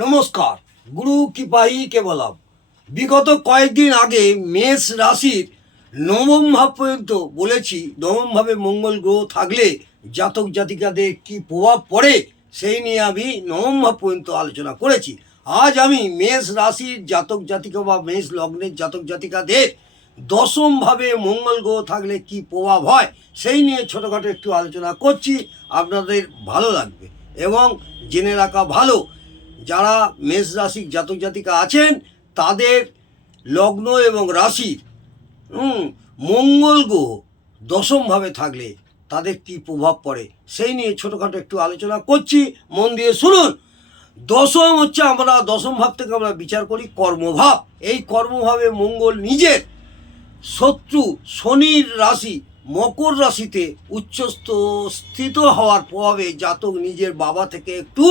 নমস্কার, গুরু কৃপাহি কেবলম। বিগত কয়েকদিন আগে মেষ রাশির নবম ভাব পর্যন্ত বলেছি, নবম ভাবে মঙ্গল গ্রহ থাকলে জাতক জাতিকাদের কি প্রভাব পড়ে সেই নিয়ে আমি নবম ভাব পর্যন্ত আলোচনা করেছি। আজ আমি মেষ রাশির জাতক জাতিকা বা মেষ লগ্নের জাতক জাতিকাদের দশম ভাবে মঙ্গল গ্রহ থাকলে কি প্রভাব হয় সেই নিয়ে ছোটোখাটো একটু আলোচনা করছি। আপনাদের ভালো লাগবে এবং জেনে রাখা ভালো, যারা মেষ রাশির জাতক জাতিকা আছেন তাদের লগ্ন এবং রাশির মঙ্গল গ্রহ দশমভাবে থাকলে তাদের কি প্রভাব পড়ে সেই নিয়ে ছোটোখাটো একটু আলোচনা করছি, মন দিয়ে শুনুন। দশম হচ্ছে, আমরা দশম ভাব থেকে আমরা বিচার করি কর্মভাব। এই কর্মভাবে মঙ্গল নিজের শত্রু শনির রাশি মকর রাশিতে উচ্চস্থ স্থিত হওয়ার প্রভাবে জাতক নিজের বাবা থেকে একটু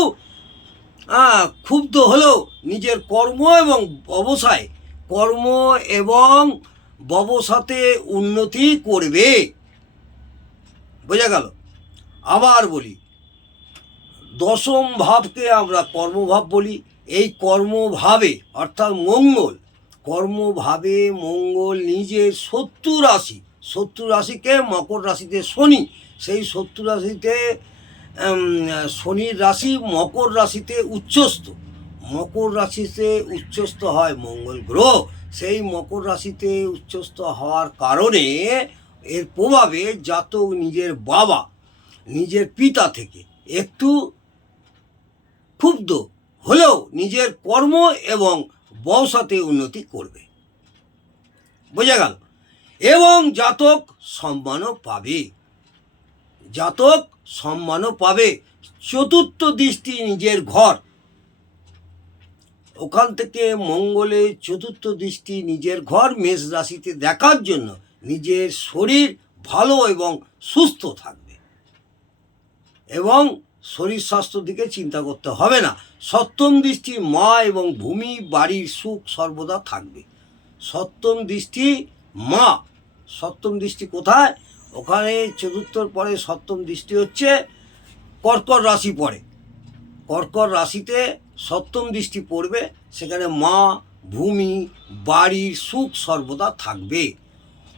ক্ষুব্ধ হলেও নিজের কর্ম এবং ব্যবসাতে উন্নতি করবে। বোঝা গেল? আবার বলি, দশম ভাবকে আমরা কর্মভাব বলি। এই কর্মভাবে অর্থাৎ কর্মভাবে মঙ্গল নিজের শত্রু রাশিকে মকর রাশিতে শনি, সেই শত্রু রাশিতে শনির রাশি মকর রাশিতে উচ্চস্থ হয় মঙ্গল গ্রহ। সেই মকর রাশিতে উচ্চস্থ হওয়ার কারণে এর প্রভাবে জাতক নিজের পিতা থেকে একটু ক্ষুব্ধ হলেও নিজের কর্ম এবং ব্যবসাতে উন্নতি করবে। বোঝা গেল? এবং জাতক সম্মানও পাবে। চতুর্থ দৃষ্টি নিজের ঘর, ওখান থেকে মঙ্গলের চতুর্থ দৃষ্টি নিজের ঘর মেষ রাশিতে দেখার জন্য নিজের শরীর ভালো এবং সুস্থ থাকবে এবং শরীর স্বাস্থ্য দিকে চিন্তা করতে হবে না। সপ্তম দৃষ্টি মা এবং ভূমি বাড়ির সুখ সর্বদা থাকবে। সপ্তম দৃষ্টি কোথায়? ওখানে চতুর্থর পরে সপ্তম দৃষ্টি হচ্ছে কর্কট রাশি পড়ে। কর্কট রাশিতে সপ্তম দৃষ্টি পড়বে, সেখানে মা ভূমি বাড়ির সুখ সর্বদা থাকবে।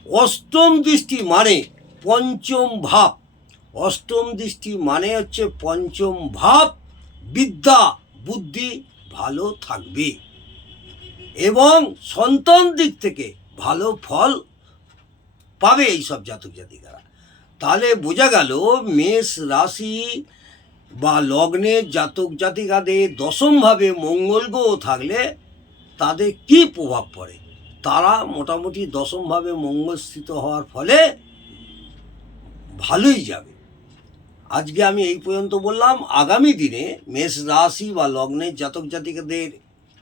অষ্টম দৃষ্টি মানে পঞ্চম ভাব। অষ্টম দৃষ্টি মানে হচ্ছে পঞ্চম ভাব, বিদ্যা বুদ্ধি ভালো থাকবে এবং সন্তান দিক থেকে ভালো ফল পাবে এইসব জাতক জাতিকারা। তাহলে বোঝা গেল মেষ রাশি বা লগ্নের জাতক জাতিকাদের দশমভাবে মঙ্গল গ্রহ থাকলে তাদের কি প্রভাব পড়ে। তারা মোটামুটি দশমভাবে মঙ্গল স্থিত হওয়ার ফলে ভালোই যাবে। আজকে আমি এই পর্যন্ত বললাম। আগামী দিনে মেষ রাশি বা লগ্নের জাতক জাতিকাদের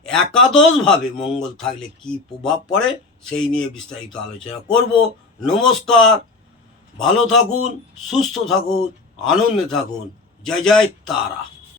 একাদশভাবে মঙ্গল থাকলে কি প্রভাব পড়ে সেই নিয়ে বিস্তারিত আলোচনা করব। নমস্কার, ভালো থাকুন, সুস্থ থাকুন, আনন্দে থাকুন। জয় জয় তারা।